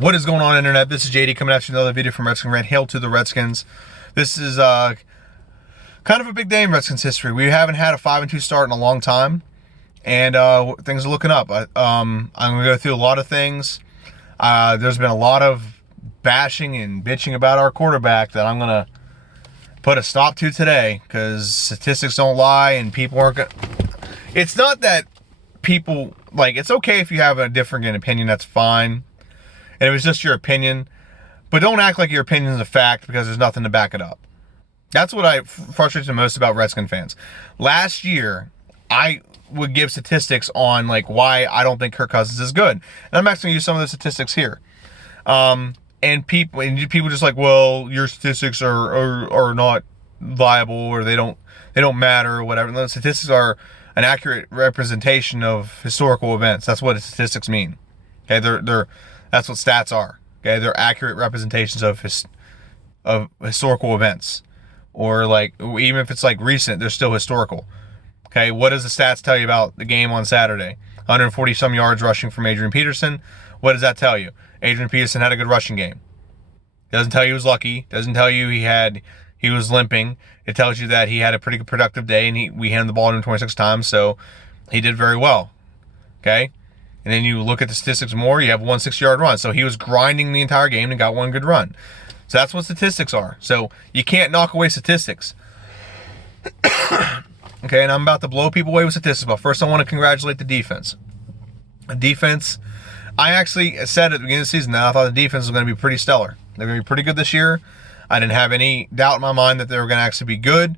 What is going on, Internet? This is JD coming at you with another video from Redskins Rant. Hail to the Redskins. This is kind of a big day in Redskins history. We haven't had a 5-2 start in a long time, and things are looking up. I'm going to go through a lot of things. There's been a lot of bashing and bitching about our quarterback that I'm going to put a stop to today, because statistics don't lie and people aren't going to... It's not that people... Like, it's okay if you have a different opinion, that's fine. And it was just your opinion, but don't act like your opinion is a fact because there's nothing to back it up. That's what frustrates me most about Redskin fans. Last year, I would give statistics on like why I don't think Kirk Cousins is good, and I'm actually going to use some of the statistics here. And people just like, well, your statistics are not viable, or they don't matter, or whatever. The statistics are an accurate representation of historical events. That's what statistics mean. Okay, that's what stats are. Okay, they're accurate representations of historical events, or like even if it's like recent, they're still historical. Okay, what does the stats tell you about the game on Saturday? 140 some yards rushing from Adrian Peterson. What does that tell you? Adrian Peterson had a good rushing game. It doesn't tell you he was lucky. It doesn't tell you he was limping. It tells you that he had a pretty productive day, and we handed the ball to him 26 times, so he did very well. Okay. And then you look at the statistics more, you have 1 60-yard run. So he was grinding the entire game and got one good run. So that's what statistics are. So you can't knock away statistics. Okay, and I'm about to blow people away with statistics, but first I want to congratulate the defense. The defense, I actually said at the beginning of the season that I thought the defense was going to be pretty stellar. They're going to be pretty good this year. I didn't have any doubt in my mind that they were going to actually be good.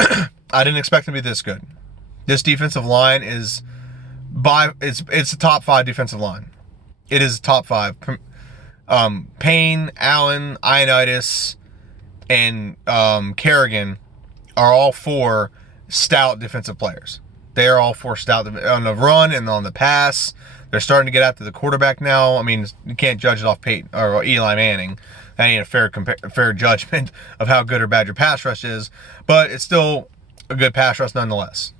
I didn't expect them to be this good. This defensive line is... it's a top 5 defensive line. It is top 5. Payne, Allen, Ioannidis, and Kerrigan are all 4 stout defensive players. They are all 4 stout on the run and on the pass. They're starting to get after the quarterback now. I mean, you can't judge it off Peyton or Eli Manning. That ain't a fair judgment of how good or bad your pass rush is, but it's still a good pass rush nonetheless.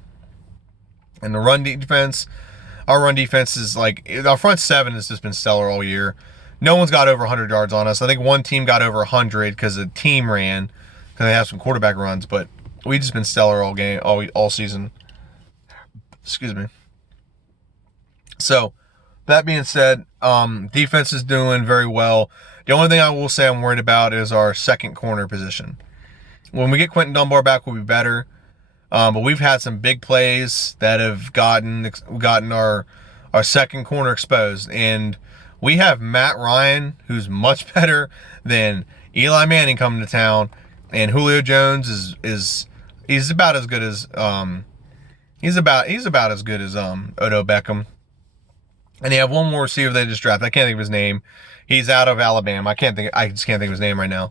And the run defense, our run defense is like, our front 7 has just been stellar all year. No one's got over 100 yards on us. I think one team got over 100 because the team ran, because they have some quarterback runs, but we've just been stellar all game, all season. Excuse me. So, that being said, defense is doing very well. The only thing I will say I'm worried about is our second corner position. When we get Quentin Dunbar back, we'll be better. But we've had some big plays that have gotten our second corner exposed, and we have Matt Ryan, who's much better than Eli Manning coming to town, and Julio Jones is about as good as he's about as good as Odell Beckham. And they have one more receiver they just drafted. I can't think of his name. He's out of Alabama. I just can't think of his name right now.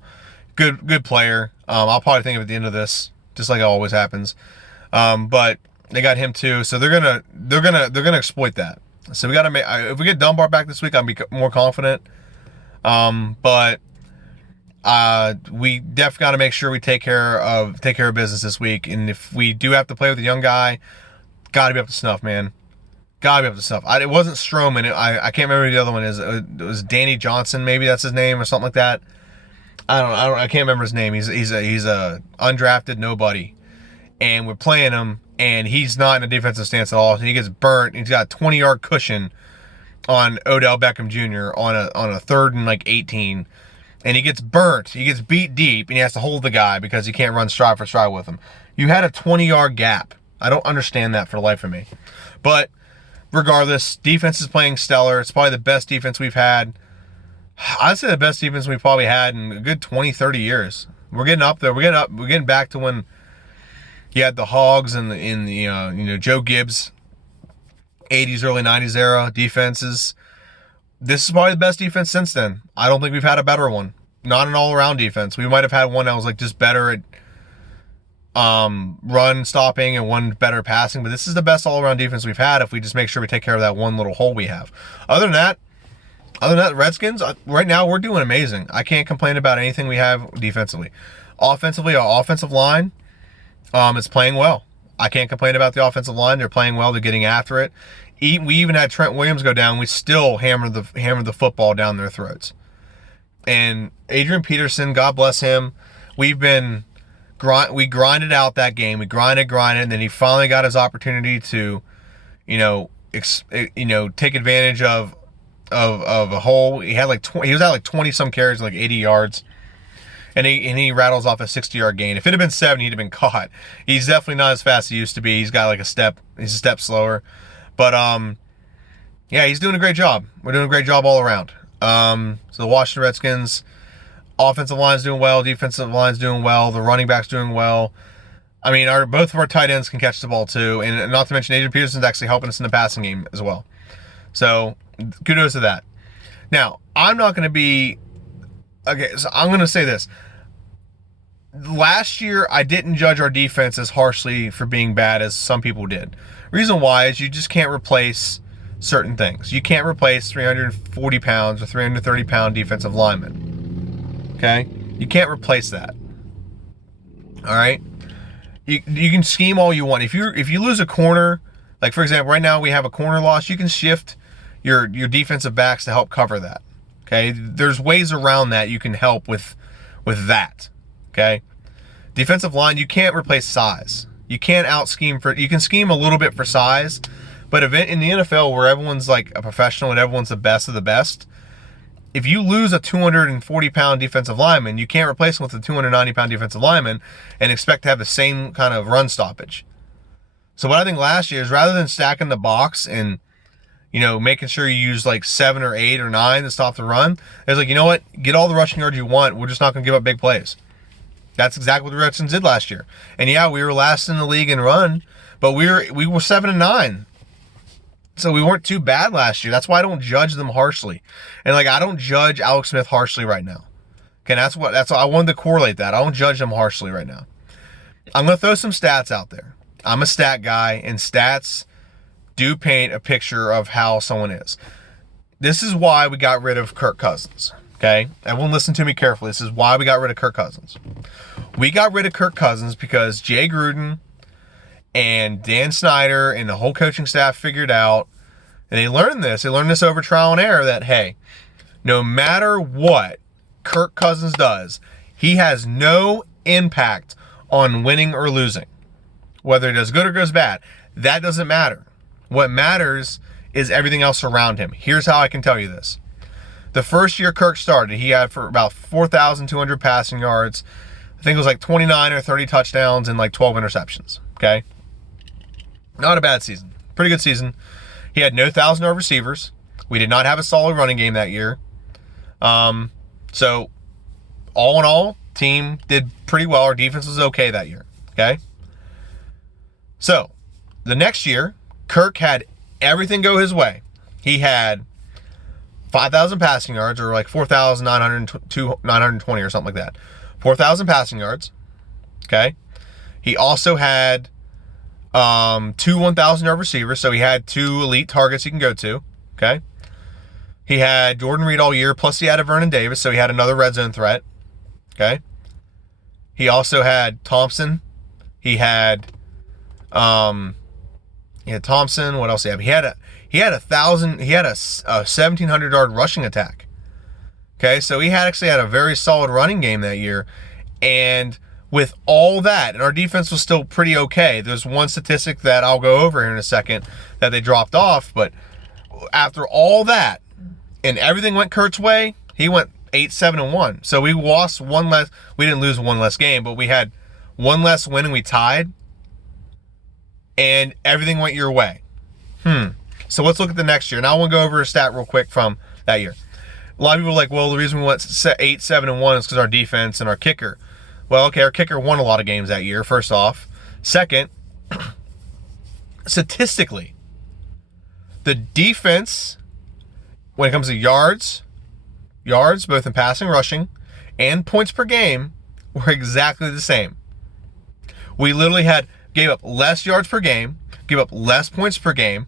Good player. I'll probably think of it at the end of this, just like it always happens. But they got him too, so they're gonna exploit that. So we gotta make. If we get Dunbar back this week, I'll be more confident. But we definitely gotta make sure we take care of business this week. And if we do have to play with a young guy, gotta be up to snuff, man. Gotta be up to snuff. It wasn't Stroman. I can't remember who the other one is. It was Danny Johnson, maybe that's his name or something like that. I can't remember his name. He's a undrafted nobody, and we're playing him, and he's not in a defensive stance at all. He gets burnt. He's got a 20-yard cushion on Odell Beckham Jr. on a 3rd and like 18, and he gets burnt. He gets beat deep, and he has to hold the guy because he can't run stride for stride with him. You had a 20-yard gap. I don't understand that for the life of me. But regardless, defense is playing stellar. It's probably the best defense we've had. I'd say the best defense we've probably had in a good 20, 30 years. We're getting up there. We're getting back to when you had the Hogs and the Joe Gibbs 80s, early 90s era defenses. This is probably the best defense since then. I don't think we've had a better one. Not an all-around defense. We might have had one that was like just better at run stopping and one better passing, but this is the best all-around defense we've had if we just make sure we take care of that one little hole we have. Other than that, Redskins, right now we're doing amazing. I can't complain about anything we have defensively. Offensively, our offensive line is playing well. I can't complain about the offensive line. They're playing well. They're getting after it. We even had Trent Williams go down. We still hammered the football down their throats. And Adrian Peterson, God bless him, we grinded out that game. We grinded, and then he finally got his opportunity to, take advantage of a hole. He had he was at like 20 some carries, like 80 yards. And he rattles off a 60-yard gain. If it had been 70, he'd have been caught. He's definitely not as fast as he used to be. He's got like he's a step slower. But yeah, he's doing a great job. We're doing a great job all around. So the Washington Redskins offensive line's doing well, defensive line's doing well, the running back's doing well. I mean, both of our tight ends can catch the ball too, and not to mention Adrian Peterson's actually helping us in the passing game as well. So kudos to that. Now, I'm not going to be okay. So I'm going to say this. Last year, I didn't judge our defense as harshly for being bad as some people did. Reason why is you just can't replace certain things. You can't replace 340 pounds or 330 pound defensive linemen. Okay? You can't replace that. All right? You can scheme all you want. If you lose a corner, like for example, right now we have a corner loss, you can shift your defensive backs to help cover that. Okay? There's ways around that you can help with that. Okay? Defensive line, you can't replace size. You can't you can scheme a little bit for size, but in the NFL where everyone's like a professional and everyone's the best of the best, if you lose a 240-pound defensive lineman, you can't replace him with a 290-pound defensive lineman and expect to have the same kind of run stoppage. So what I think last year is rather than stacking the box and, making sure you use like 7 or 8 or 9 to stop the run, it's like, you know what? Get all the rushing yards you want. We're just not going to give up big plays. That's exactly what the Redskins did last year. And yeah, we were last in the league in run, but we were 7-9. So we weren't too bad last year. That's why I don't judge them harshly. And I don't judge Alex Smith harshly right now. Okay, that's what I wanted to correlate that. I don't judge them harshly right now. I'm going to throw some stats out there. I'm a stat guy, and stats do paint a picture of how someone is. This is why we got rid of Kirk Cousins. Okay? Everyone listen to me carefully. This is why we got rid of Kirk Cousins. We got rid of Kirk Cousins because Jay Gruden and Dan Snyder and the whole coaching staff figured out, and they learned this over trial and error, that, hey, no matter what Kirk Cousins does, he has no impact on winning or losing. Whether it does good or goes bad, that doesn't matter. What matters is everything else around him. Here's how I can tell you this. The first year Kirk started, he had for about 4,200 passing yards. I think it was like 29 or 30 touchdowns and like 12 interceptions. Okay? Not a bad season. Pretty good season. He had no 1,000-yard receivers. We did not have a solid running game that year. So, all in all, team did pretty well. Our defense was okay that year. Okay? So, the next year, Kirk had everything go his way. He had 5,000 passing yards, or like 4,920 or something like that. 4,000 passing yards. Okay? He also had 2 1,000-yard receivers, so he had 2 elite targets he can go to. Okay? He had Jordan Reed all year, plus he had a Vernon Davis, so he had another red zone threat. Okay? He also had Thompson. He had Thompson. What else did he have? He had a 1,700-yard rushing attack. Okay, so he actually had a very solid running game that year. And with all that, and our defense was still pretty okay. There's one statistic that I'll go over here in a second that they dropped off, but after all that, and everything went Kurt's way, he went 8-7-1. So we lost one less. We didn't lose one less game, but we had one less win and we tied. And everything went your way. So let's look at the next year. Now I want to go over a stat real quick from that year. A lot of people are like, well, the reason we went 8-7-1 is because our defense and our kicker. Well, okay, our kicker won a lot of games that year, first off. Second, statistically, the defense, when it comes to yards, both in passing, rushing, and points per game, were exactly the same. We literally gave up less yards per game, gave up less points per game,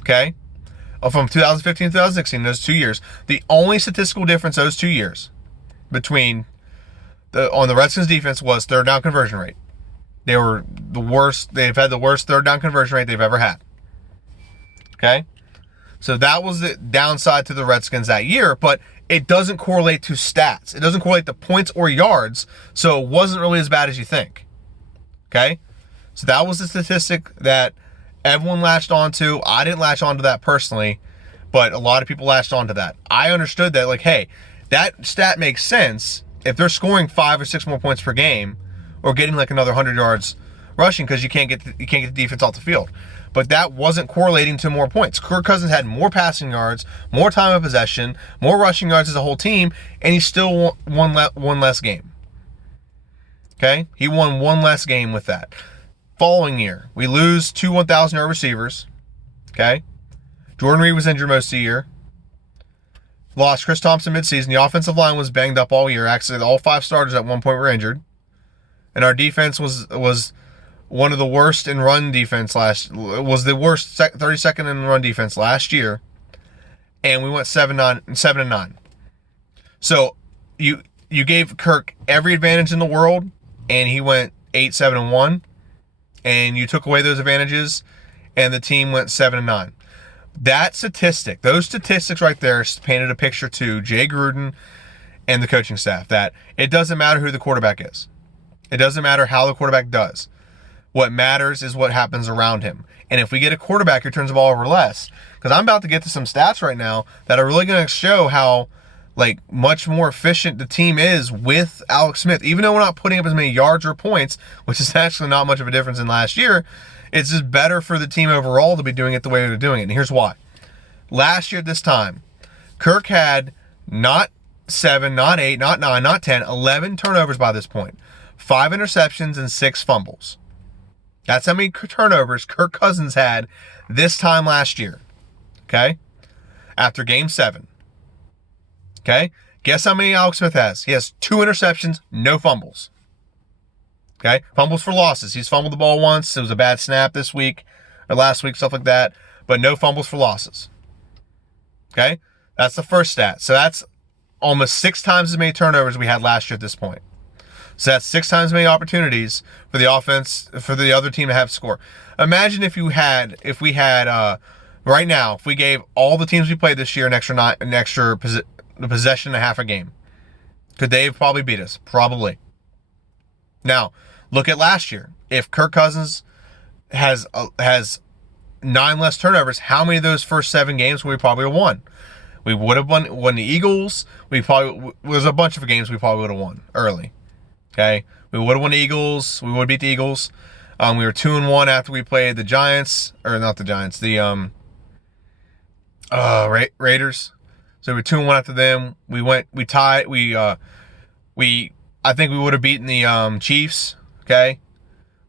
okay? From 2015 to 2016, those 2 years. The only statistical difference those 2 years between on the Redskins defense was third down conversion rate. They were the worst. They've had the worst third down conversion rate they've ever had. Okay? So that was the downside to the Redskins that year, but it doesn't correlate to stats. It doesn't correlate to points or yards, so it wasn't really as bad as you think. Okay? So that was the statistic that everyone latched onto. I didn't latch onto that personally, but a lot of people latched onto that. I understood that, like, hey, that stat makes sense if they're scoring 5 or 6 more points per game or getting like another 100 yards rushing because you can't get the defense off the field. But that wasn't correlating to more points. Kirk Cousins had more passing yards, more time of possession, more rushing yards as a whole team, and he still won one less game. Okay? He won one less game with that. Following year, we lose 2 1,000-yard receivers. Okay? Jordan Reed was injured most of the year. Lost Chris Thompson midseason. The offensive line was banged up all year. Actually, all 5 starters at one point were injured. And our defense was one of the worst in run defense was the worst 32nd in run defense last year. And we went 7-9. So you gave Kirk every advantage in the world, and he went 8-7-1. And you took away those advantages, and the team went 7-9. That statistic, those statistics right there painted a picture to Jay Gruden and the coaching staff that it doesn't matter who the quarterback is. It doesn't matter how the quarterback does. What matters is what happens around him. And if we get a quarterback who turns the ball over less, because I'm about to get to some stats right now that are really going to show how like much more efficient the team is with Alex Smith. Even though we're not putting up as many yards or points, which is actually not much of a difference in last year, it's just better for the team overall to be doing it the way they're doing it. And here's why. Last year at this time, Kirk had not 7, not 8, not 9, not 10, 11 turnovers by this point. 5 interceptions and 6 fumbles. That's how many turnovers Kirk Cousins had this time last year. Okay? After game 7. Okay? Guess how many Alex Smith has? He has 2 interceptions, no fumbles. Okay? Fumbles for losses. He's fumbled the ball once. It was a bad snap this week or last week, stuff like that. But no fumbles for losses. Okay? That's the first stat. So that's almost 6 times as many turnovers we had last year at this point. So that's 6 times as many opportunities for the offense, for the other team to have to score. Imagine if we had right now, if we gave all the teams we played this year an extra possession and a half a game. Could they have probably beat us? Probably. Now, look at last year. If Kirk Cousins has 9 less turnovers, how many of those first 7 games would we probably have won? We would have won the Eagles. There's a bunch of games we probably would have won early. Okay? We would have won the Eagles. We would have beat the Eagles. We were 2-1 after we played the Giants, or not the Giants, the Raiders. So we were 2-1 after them. We tied. I think we would have beaten the Chiefs, okay,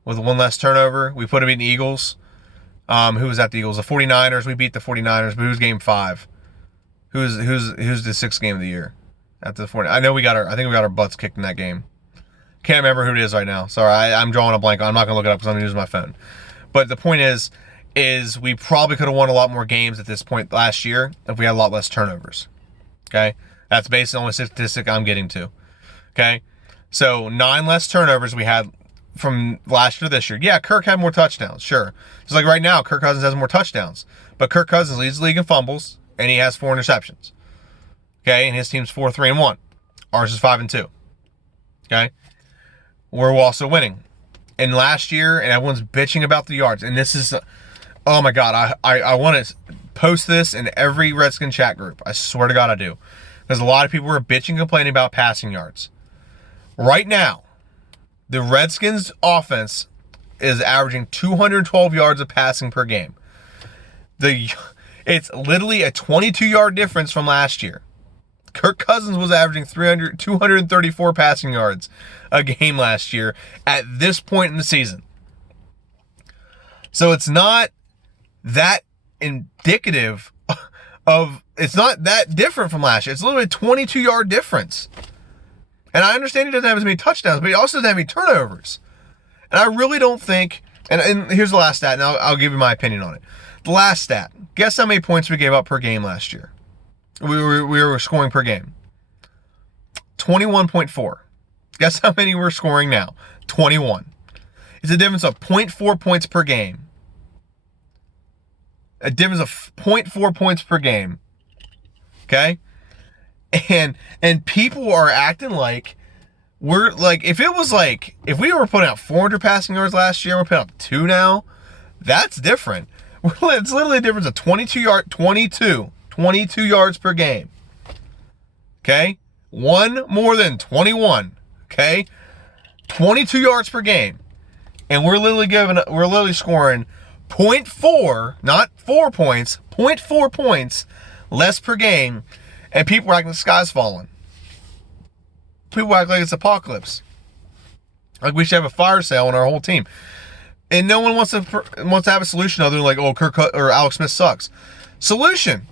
with 1 less turnover. We would have beaten the Eagles. Who was at the Eagles? The 49ers. We beat the 49ers, but who's game 5? Who's the 6th game of the year? After the 40. I think we got our butts kicked in that game. Can't remember who it is right now. Sorry, I'm drawing a blank. I'm not gonna look it up because I'm gonna use my phone. But the point is we probably could have won a lot more games at this point last year if we had a lot less turnovers. Okay? That's based on the statistic I'm getting to. Okay? So 9 less turnovers we had from last year to this year. Yeah, Kirk had more touchdowns, sure. It's like right now, Kirk Cousins has more touchdowns. But Kirk Cousins leads the league in fumbles, and he has 4 interceptions. Okay? And his team's 4-3-1. Ours is 5-2. Okay? We're also winning. And last year, and everyone's bitching about the yards. And this is, oh my God, I want to post this in every Redskin chat group. I swear to God I do. Because a lot of people were bitching and complaining about passing yards. Right now, the Redskins offense is averaging 212 yards of passing per game. It's literally a 22-yard difference from last year. Kirk Cousins was averaging 234 passing yards a game last year at this point in the season. So it's not that indicative of, it's not that different from last year. It's literally a 22-yard difference. And I understand he doesn't have as many touchdowns, but he also doesn't have any turnovers. And I really don't think, and here's the last stat, and I'll give you my opinion on it. The last stat, guess how many points we gave up per game last year? We were scoring per game. 21.4. Guess how many we're scoring now? 21. It's a difference of 0.4 points per game. A difference of 0.4 points per game. Okay? And people are acting like we're like, if we were putting out 400 passing yards last year, we're putting up 2 now, that's different. It's literally a difference of 22 yards per game. Okay? One more than 21. Okay? 22 yards per game. And we're literally scoring 0.4, not 4 points, 0.4 points less per game, and people are acting like the sky's falling. People act like it's apocalypse. Like we should have a fire sale on our whole team. And no one wants to have a solution other than like, oh, or Alex Smith sucks. Solution.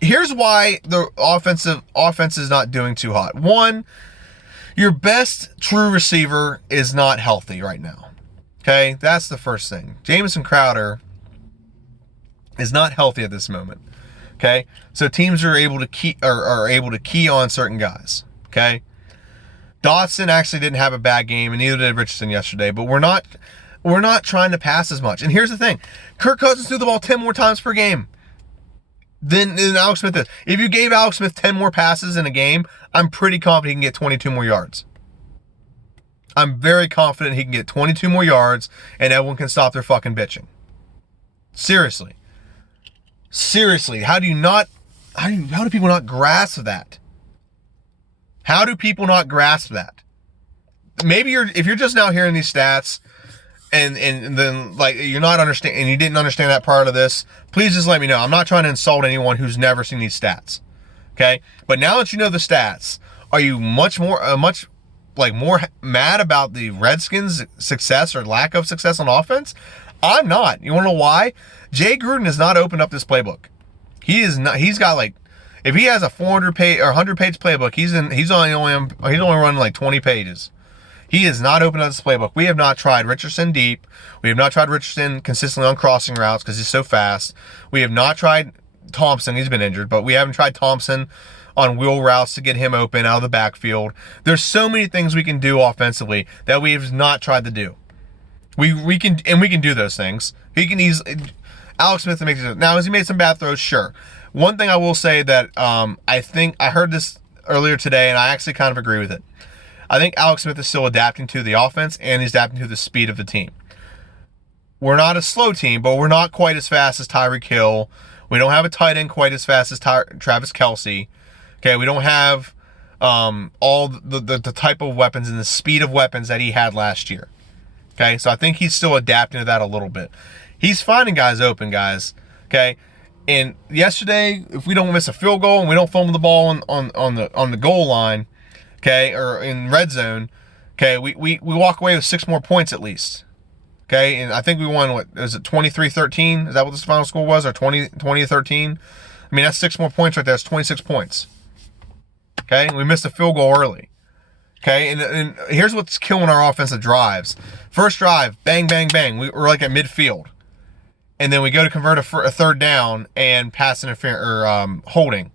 Here's why the offense is not doing too hot. One, your best true receiver is not healthy right now. Okay, that's the first thing. Jamison Crowder is not healthy at this moment. Okay, so teams are able to key on certain guys. Okay, Dotson actually didn't have a bad game, and neither did Richardson yesterday. But we're not trying to pass as much. And here's the thing: Kirk Cousins threw the ball 10 more times per game than Alex Smith is. If you gave Alex Smith 10 more passes in a game, I'm pretty confident he can get 22 more yards. I'm very confident he can get 22 more yards and everyone can stop their fucking bitching. Seriously. How do people not grasp that? How do people not grasp that? Maybe if you're just now hearing these stats and then like you're not understanding and you didn't understand that part of this, please just let me know. I'm not trying to insult anyone who's never seen these stats. Okay? But now that you know the stats, are you much more mad about the Redskins' success or lack of success on offense? I'm not. You want to know why? Jay Gruden has not opened up this playbook. He is not. He's got like, if he has a 400-page or 100-page playbook, he's only running like 20 pages. He has not opened up this playbook. We have not tried Richardson deep. We have not tried Richardson consistently on crossing routes because he's so fast. We have not tried Thompson. He's been injured, but we haven't tried Thompson on wheel routes to get him open out of the backfield. There's so many things we can do offensively that we have not tried to do. We can do those things. Alex Smith makes it. Now, has he made some bad throws? Sure. One thing I will say that I think I heard this earlier today, and I actually kind of agree with it. I think Alex Smith is still adapting to the offense, and he's adapting to the speed of the team. We're not a slow team, but we're not quite as fast as Tyreek Hill. We don't have a tight end quite as fast as Travis Kelce. Okay, we don't have all the type of weapons and the speed of weapons that he had last year. Okay, so I think he's still adapting to that a little bit. He's finding guys open, guys. Okay, and yesterday, if we don't miss a field goal and we don't fumble the ball on the goal line, okay, or in red zone, okay, we walk away with 6 more points at least. Okay, and I think we won, what, is it 23-13? Is that what the final score was, or 20-13? I mean, that's 6 more points right there. That's 26 points. Okay, we missed a field goal early. Okay, and here's what's killing our offensive drives. First drive, bang, bang, bang. We're like at midfield. And then we go to convert a third down and pass interference or holding.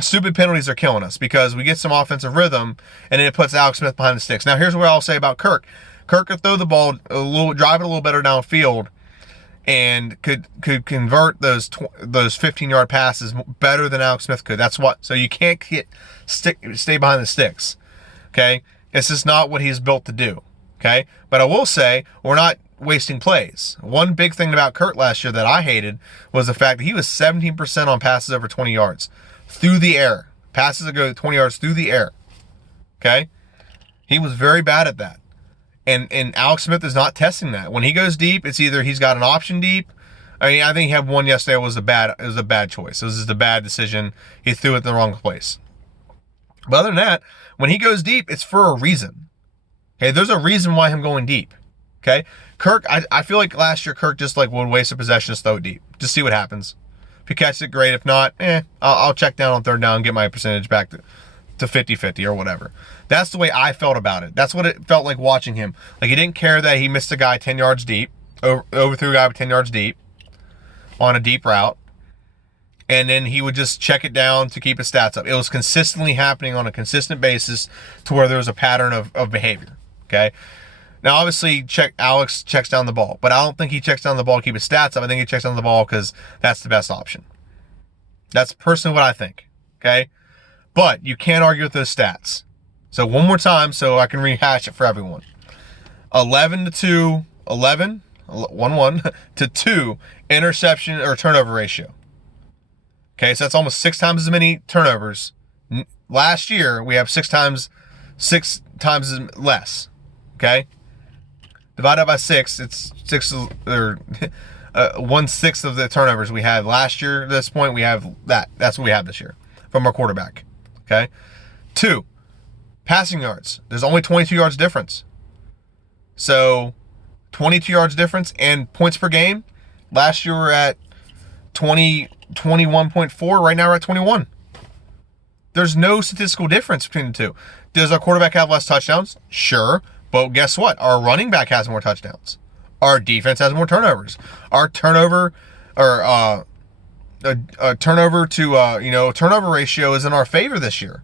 Stupid penalties are killing us because we get some offensive rhythm and then it puts Alex Smith behind the sticks. Now, here's what I'll say about Kirk. Kirk could throw the ball drive it a little better downfield and could convert those 15-yard passes better than Alex Smith could. That's what. So you can't stay behind the sticks. Okay, it's just not what he's built to do. Okay, but I will say we're not wasting plays. One big thing about Kirk last year that I hated was the fact that he was 17% on passes over 20 yards through the air. Passes that go 20 yards through the air. Okay, he was very bad at that. And Alex Smith is not testing that. When he goes deep, it's either he's got an option deep. I mean, I think he had one yesterday. It was a bad choice. It was just a bad decision. He threw it in the wrong place. But other than that, when he goes deep, it's for a reason. Okay, there's a reason why I'm going deep. Okay, Kirk, I feel like last year Kirk just like would waste a possession, just throw it deep, just see what happens. If he catches it, great. If not, I'll check down on third down and get my percentage back to 50-50 or whatever. That's the way I felt about it. That's what it felt like watching him. Like he didn't care that he missed a guy 10 yards deep, overthrew a guy 10 yards deep on a deep route, and then he would just check it down to keep his stats up. It was consistently happening on a consistent basis to where there was a pattern of behavior. Okay. Now, obviously, Alex checks down the ball, but I don't think he checks down the ball to keep his stats up. I think he checks down the ball because that's the best option. That's personally what I think, okay? But you can't argue with those stats. So one more time so I can rehash it for everyone. 11 to 2, 11, 1-1 to 2 interception or turnover ratio. Okay, so that's almost 6 times as many turnovers. Last year, we have 6 times less. Okay? Divided by 6, it's 6 or 1/6 of the turnovers we had last year. At this point, we have that. That's what we have this year from our quarterback. Okay? 2, passing yards. There's only 22 yards difference. So, 22 yards difference and points per game. Last year we were at 21.4. Right now we're at 21. There's no statistical difference between the two. Does our quarterback have less touchdowns? Sure. But guess what? Our running back has more touchdowns. Our defense has more turnovers. Our turnover turnover ratio is in our favor this year.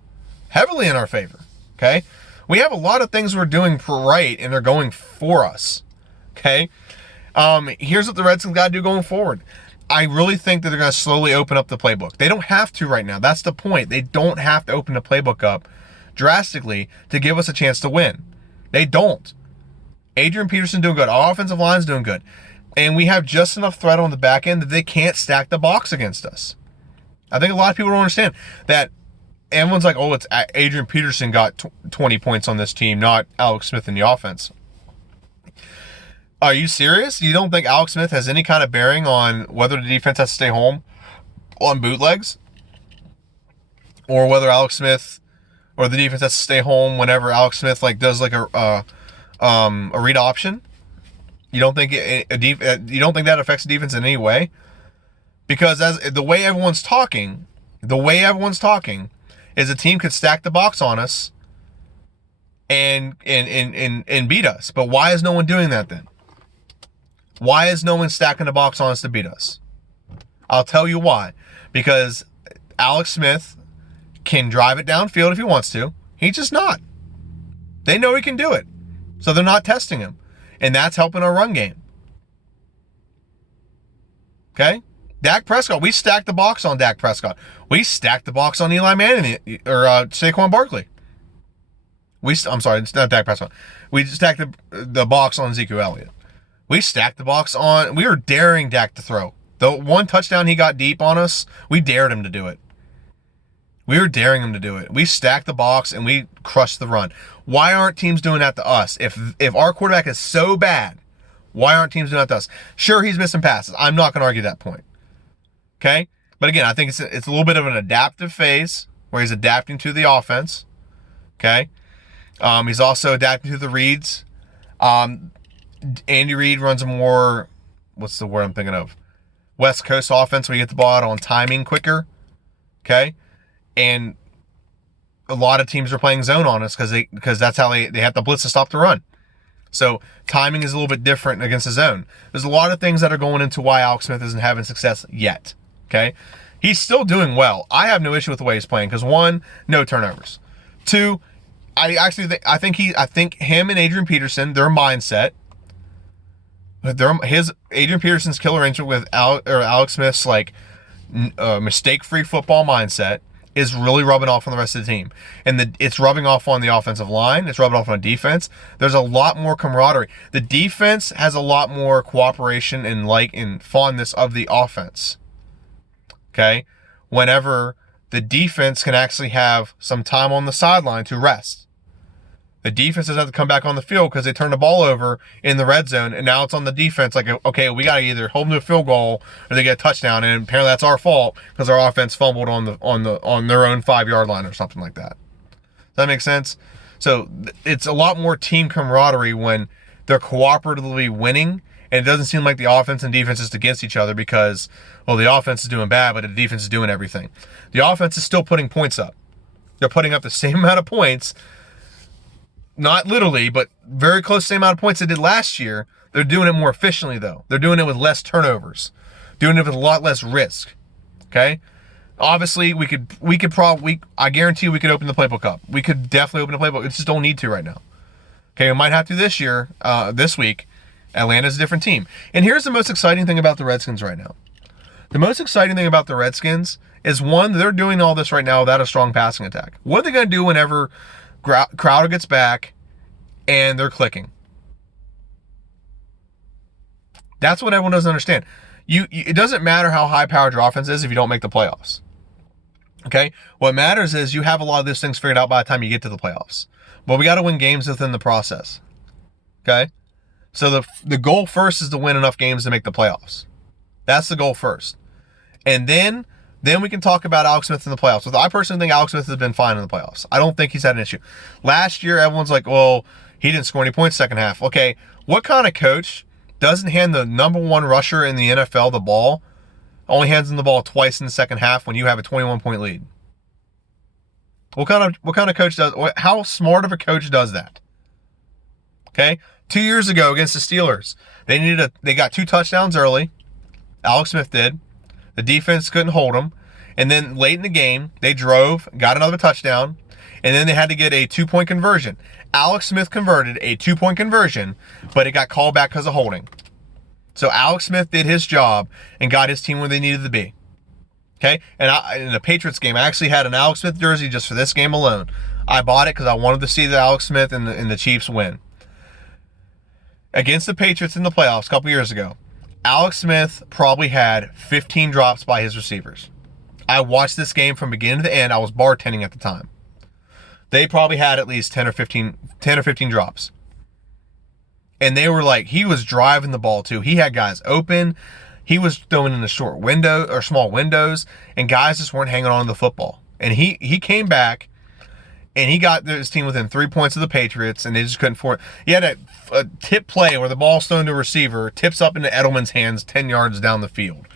Heavily in our favor. Okay? We have a lot of things we're doing right, and they're going for us. Okay? Here's what the Redskins got to do going forward. I really think that they're going to slowly open up the playbook. They don't have to right now. That's the point. They don't have to open the playbook up drastically to give us a chance to win. They don't. Adrian Peterson doing good. Our offensive line's doing good. And we have just enough threat on the back end that they can't stack the box against us. I think a lot of people don't understand that. Everyone's like, oh, it's Adrian Peterson got 20 points on this team, not Alex Smith in the offense. Are you serious? You don't think Alex Smith has any kind of bearing on whether the defense has to stay home on bootlegs? Or whether Alex Smith or the defense has to stay home whenever Alex Smith does a read option? You don't think you don't think that affects the defense in any way? Because as the way everyone's talking is a team could stack the box on us and beat us. But why is no one doing that then? Why is no one stacking the box on us to beat us? I'll tell you why. Because Alex Smith can drive it downfield if he wants to. He's just not. They know he can do it. So they're not testing him. And that's helping our run game. Okay? Dak Prescott, we stacked the box on Dak Prescott. We stacked the box on Eli Manning or Saquon Barkley. I'm sorry, it's not Dak Prescott. We stacked the box on Ezekiel Elliott. We stacked the box on. We were daring Dak to throw. The one touchdown he got deep on us, we dared him to do it. We were daring him to do it. We stacked the box and we crushed the run. Why aren't teams doing that to us? If our quarterback is so bad, why aren't teams doing that to us? Sure, he's missing passes. I'm not going to argue that point. Okay? But again, I think it's a little bit of an adaptive phase where he's adapting to the offense. Okay? He's also adapting to the reads. Andy Reid runs a more, what's the word I'm thinking of? West Coast offense where you get the ball out on timing quicker. Okay? And a lot of teams are playing zone on us because that's how they have to blitz to stop the run. So timing is a little bit different against the zone. There's a lot of things that are going into why Alex Smith isn't having success yet. Okay? He's still doing well. I have no issue with the way he's playing because 1, no turnovers. 2, I think him and Adrian Peterson, their mindset, Adrian Peterson's killer instinct with Alex Smith's mistake-free football mindset is really rubbing off on the rest of the team. And it's rubbing off on the offensive line. It's rubbing off on defense. There's a lot more camaraderie. The defense has a lot more cooperation and fondness of the offense. Okay? Whenever the defense can actually have some time on the sideline to rest. The defense doesn't have to come back on the field because they turned the ball over in the red zone, and now it's on the defense. Okay, we got to either hold them to a field goal or they get a touchdown, and apparently that's our fault because our offense fumbled on their own 5-yard line or something like that. Does that make sense? So it's a lot more team camaraderie when they're cooperatively winning, and it doesn't seem like the offense and defense is against each other because, well, the offense is doing bad, but the defense is doing everything. The offense is still putting points up. They're putting up the same amount of points. Not literally, but very close to the same amount of points they did last year. They're doing it more efficiently, though. They're doing it with less turnovers. Doing it with a lot less risk. Okay? Obviously, I guarantee we could open the playbook up. We could definitely open the playbook. We just don't need to right now. Okay, we might have to this year, this week. Atlanta's a different team. And here's the most exciting thing about the Redskins right now. The most exciting thing about the Redskins is, one, they're doing all this right now without a strong passing attack. What are they going to do whenever Crowder gets back and they're clicking? That's what everyone doesn't understand. It doesn't matter how high-powered your offense is if you don't make the playoffs. Okay? What matters is you have a lot of these things figured out by the time you get to the playoffs. But we got to win games within the process. Okay? So the goal first is to win enough games to make the playoffs. That's the goal first. And then we can talk about Alex Smith in the playoffs. So I personally think Alex Smith has been fine in the playoffs. I don't think he's had an issue. Last year, everyone's like, well, he didn't score any points second half. Okay, what kind of coach doesn't hand the number one rusher in the NFL the ball, only hands him the ball twice in the second half when you have a 21-point lead? What kind of coach does? How smart of a coach does that? Okay, 2 years ago against the Steelers, they got 2 touchdowns early. Alex Smith did. The defense couldn't hold them. And then late in the game, they drove, got another touchdown, and then they had to get a 2-point conversion. Alex Smith converted a 2-point conversion, but it got called back because of holding. So Alex Smith did his job and got his team where they needed to be. Okay? And in the Patriots game, I actually had an Alex Smith jersey just for this game alone. I bought it because I wanted to see the Alex Smith and the Chiefs win. Against the Patriots in the playoffs a couple years ago, Alex Smith probably had 15 drops by his receivers. I watched this game from beginning to end. I was bartending at the time. They probably had at least 10 or 15 drops. And they were like, he was driving the ball too. He had guys open. He was throwing in the short window or small windows, and guys just weren't hanging on to the football. And he came back, and he got his team within 3 points of the Patriots, and they just couldn't afford it. He had a tip play where the ball's thrown to a receiver, tips up into Edelman's hands 10 yards down the field.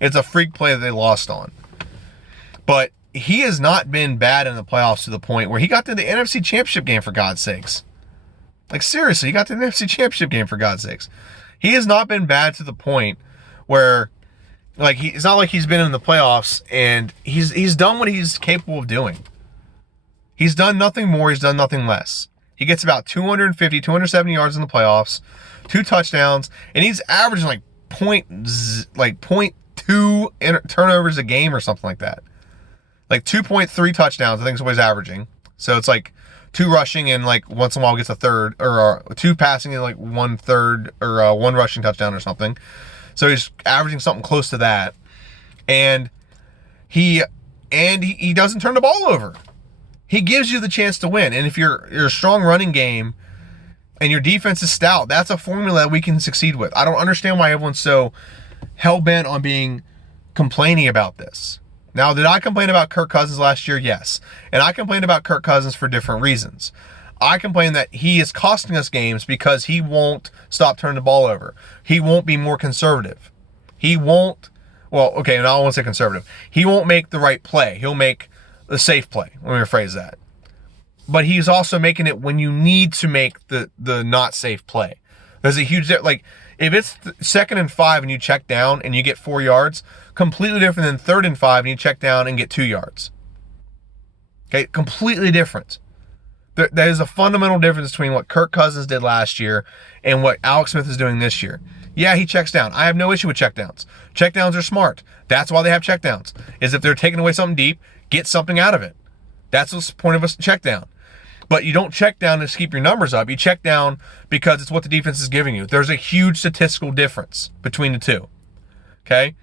It's a freak play that they lost on. But he has not been bad in the playoffs to the point where he got to the NFC Championship game, for God's sakes. Like, seriously, he got to the NFC Championship game, for God's sakes. He has not been bad to the point where, like, it's not like he's been in the playoffs and he's done what he's capable of doing. He's done nothing more. He's done nothing less. He gets about 250, 270 yards in the playoffs, 2 touchdowns, and he's averaging like 0.2 turnovers a game or something like that. Like 2.3 touchdowns, I think is what he's averaging. So it's like 2 rushing and like once in a while gets a third, or 2 passing and like 1/3, or 1 rushing touchdown or something. So he's averaging something close to that. And he doesn't turn the ball over. He gives you the chance to win. And if you're a strong running game and your defense is stout, that's a formula that we can succeed with. I don't understand why everyone's so hell-bent on complaining about this. Now, did I complain about Kirk Cousins last year? Yes. And I complained about Kirk Cousins for different reasons. I complain that he is costing us games because he won't stop turning the ball over. He won't be more conservative. He won't, well, okay, and I won't say conservative. He won't make the right play. He'll make the safe play. Let me rephrase that. But he's also making it when you need to make the not safe play. There's a huge, like, if it's 2nd and 5 and you check down and you get 4 yards, completely different than 3rd and 5 and you check down and get 2 yards. Okay, completely different. There is a fundamental difference between what Kirk Cousins did last year and what Alex Smith is doing this year. Yeah, he checks down. I have no issue with checkdowns. Checkdowns are smart. That's why they have checkdowns. Is if they're taking away something deep, get something out of it. That's the point of a check down. But you don't check down to keep your numbers up. You check down because it's what the defense is giving you. There's a huge statistical difference between the two. Okay?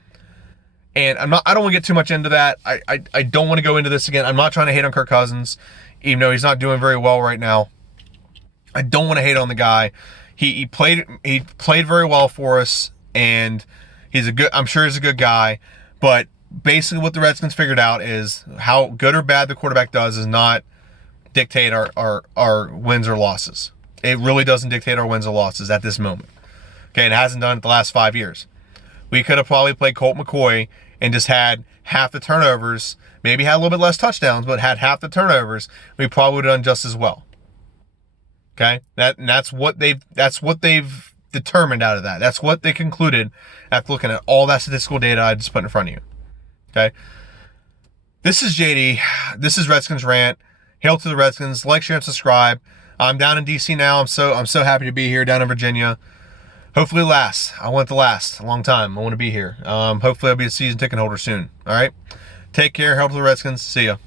And I don't want to get too much into that. I don't want to go into this again. I'm not trying to hate on Kirk Cousins, even though he's not doing very well right now. I don't want to hate on the guy. He played very well for us, and I'm sure he's a good guy. But basically what the Redskins figured out is how good or bad the quarterback does is not dictate our wins or losses. It really doesn't dictate our wins or losses at this moment. Okay, it hasn't done it the last 5 years. We could have probably played Colt McCoy and just had half the turnovers, maybe had a little bit less touchdowns, but had half the turnovers. We probably would have done just as well. Okay, that's what they've determined out of that. That's what they concluded after looking at all that statistical data I just put in front of you. Okay, this is JD. This is Redskins Rant. Hail to the Redskins. Like, share, and subscribe. I'm down in DC now. I'm so happy to be here down in Virginia. Hopefully it lasts. I want it to last a long time. I want to be here. Hopefully I'll be a season ticket holder soon. All right. Take care. Help the Redskins. See ya.